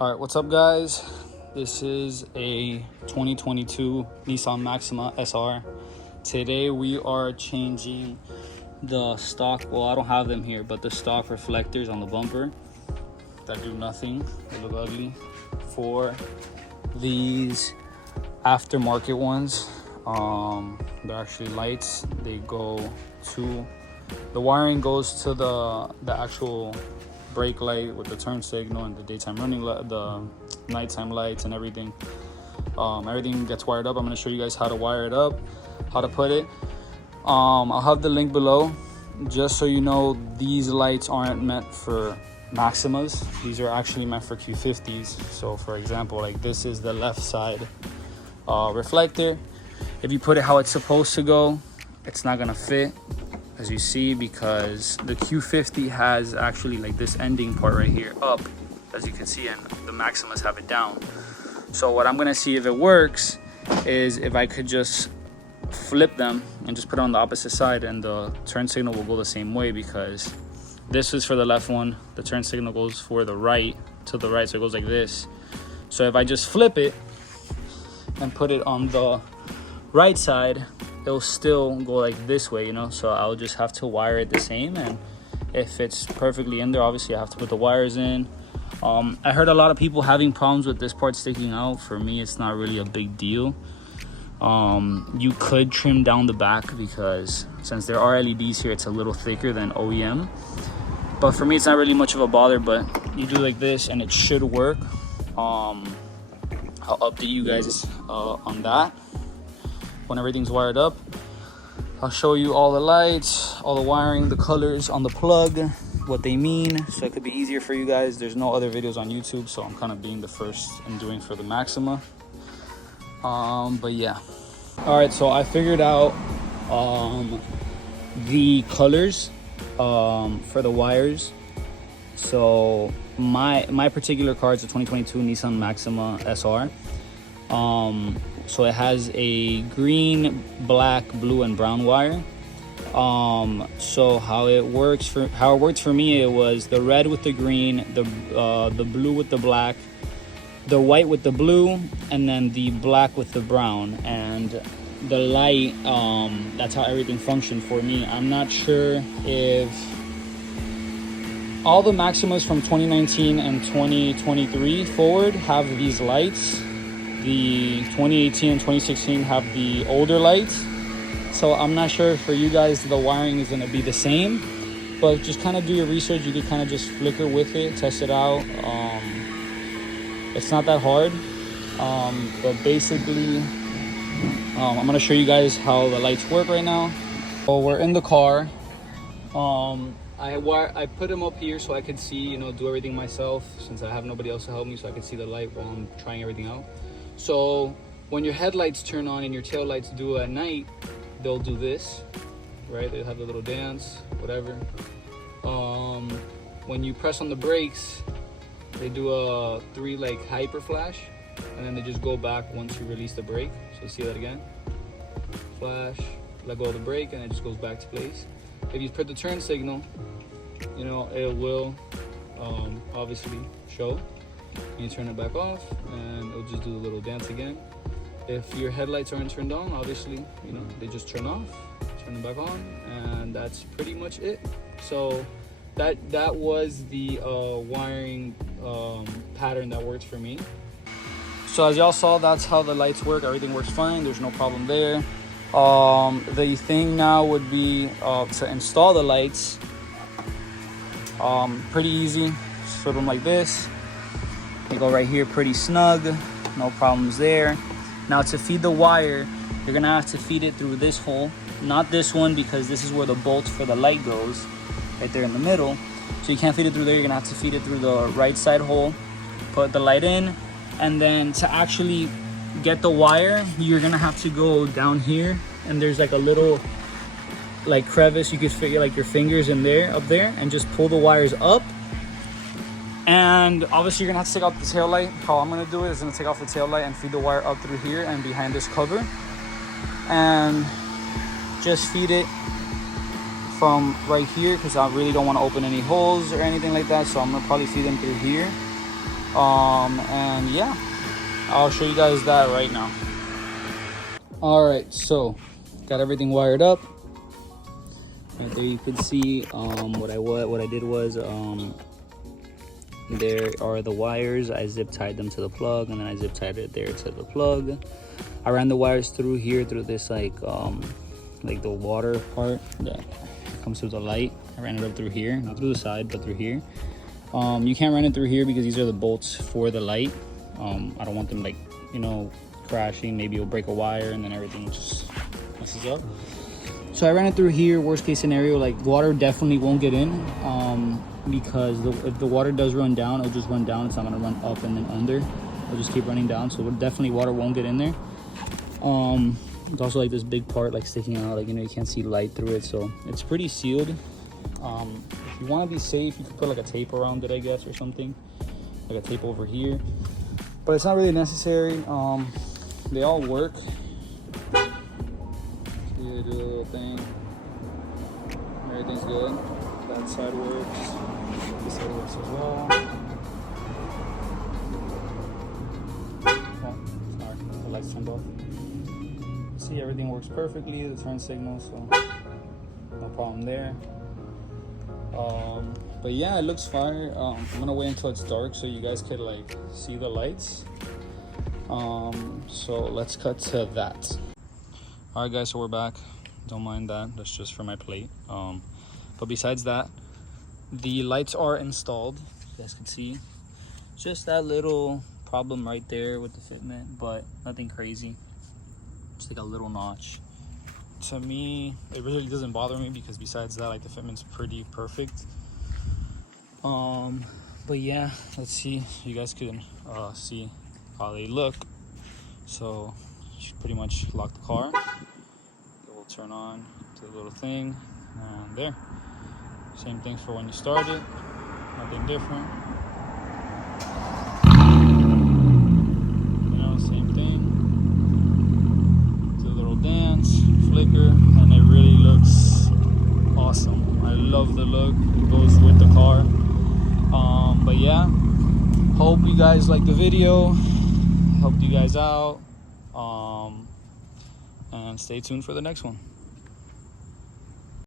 All right, what's up, guys? This is a 2022 Nissan Maxima SR. Today we are changing the stock, well, I don't have them here, but the stock reflectors on the bumper that do nothing, they look ugly, for these aftermarket ones. They're actually lights. They go to, the wiring goes to the actual brake light with the turn signal and the daytime running light, the nighttime lights and everything. Everything gets wired up. I'm going to show you guys how to wire it up, how to put it. I'll have the link below. Just so you know, these lights aren't meant for Maximas. These are actually meant for Q50s. So for example, like this is the left side reflector. If you put it how it's supposed to go, it's not gonna fit, as you see, because the Q50 has actually like this ending part right here up, as you can see, and the Maximas have it down. So what I'm gonna see if it works is if I could just flip them and just put it on the opposite side, and the turn signal will go the same way, because this is for the left one, the turn signal goes for the right, to the right, so it goes like this. So if I just flip it and put it on the right side, it'll still go like this way, you know. So I'll just have to wire it the same, and if it's perfectly in there, obviously I have to put the wires in. I heard a lot of people having problems with this part sticking out. For me, it's not really a big deal. You could trim down the back, because since there are LEDs here, it's a little thicker than OEM, but for me it's not really much of a bother. But you do like this and it should work. I'll update you guys on that when everything's wired up. I'll show you all the lights, all the wiring, the colors on the plug, what they mean, so it could be easier for you guys. There's no other videos on YouTube, so I'm kind of being the first in doing for the Maxima. But yeah. All right, so I figured out the colors for the wires. So my particular car is a 2022 Nissan Maxima SR. So it has a green, black, blue, and brown wire. So how it worked for me, it was the red with the green, the blue with the black, the white with the blue, and then the black with the brown. And the light, that's how everything functioned for me. I'm not sure if all the Maximas from 2019 and 2023 forward have these lights. The 2018 and 2016 have the older lights. So I'm not sure for you guys the wiring is going to be the same, but just kind of do your research. You could kind of just flicker with it, test it out. It's not that hard, but basically I'm going to show you guys how the lights work right now. So we're in the car. I put them up here so I could see, you know, do everything myself, since I have nobody else to help me, so I can see the light while I'm trying everything out. So when your headlights turn on and your tail lights do at night, they'll do this, right? They'll have a little dance, whatever. When you press on the brakes, they do a 3 like hyper flash, and then they just go back once you release the brake. So see that again, flash, let go of the brake, and it just goes back to place. If you put the turn signal, you know, it will obviously show. You turn it back off and it'll just do the little dance again. If your headlights aren't turned on, obviously, you know, they just turn off, turn them back on, and that's pretty much it. So that was the wiring pattern that worked for me. So as y'all saw, that's how the lights work. Everything works fine, there's no problem there. The thing now would be to install the lights. Pretty easy. Just put them like this. They go right here, pretty snug, no problems there. Now to feed the wire, you're gonna have to feed it through this hole, not this one, because this is where the bolt for the light goes, right there in the middle. So you can't feed it through there. You're gonna have to feed it through the right side hole, put the light in, and then to actually get the wire, you're gonna have to go down here, and there's like a little like crevice. You could fit like your fingers in there, up there, and just pull the wires up. And obviously you're gonna have to take out the tail light. How I'm gonna do it is gonna take off the tail light and feed the wire up through here and behind this cover, and just feed it from right here, because I really don't want to open any holes or anything like that. So I'm gonna probably feed them through here, And yeah, I'll show you guys that right now. All right, so got everything wired up. Right there you can see what I did was there are the wires. I zip tied them to the plug, and then I zip tied it there to the plug. I ran the wires through here, through this like the water part that comes through the light. I ran it up through here, not through the side, but through here. You can't run it through here because these are the bolts for the light. I don't want them, like, you know, crashing. Maybe you'll break a wire and then everything just messes up. So I ran it through here. Worst case scenario, like, water definitely won't get in, because if the water does run down, it'll just run down. It's not gonna run up and then under. It'll just keep running down. So definitely water won't get in there. It's also like this big part like sticking out, like, you know, you can't see light through it, so it's pretty sealed. If you want to be safe, you could put like a tape around it, I guess, or something, like a tape over here, but it's not really necessary. They all work. Here, do a little thing. Everything's good. That side works. This side works as well. Oh, sorry, the lights turned off. See, everything works perfectly. The turn signal, so no problem there. But yeah, it looks fire. I'm gonna wait until it's dark so you guys could like see the lights. So let's cut to that. All right, guys, so we're back. Don't mind that. That's just for my plate. But besides that, the lights are installed. You guys can see just that little problem right there with the fitment, but nothing crazy. Just like a little notch. To me, it really doesn't bother me because besides that, like, the fitment's pretty perfect. But yeah, let's see. You guys can see how they look. So you should pretty much lock the car. It will turn on to the little thing, and there. Same thing for when you start it. Nothing different. You know, same thing. Dance, flicker, and it really looks awesome. I love the look. It goes with the car. But yeah, hope you guys like the video. Helped you guys out. And stay tuned for the next one.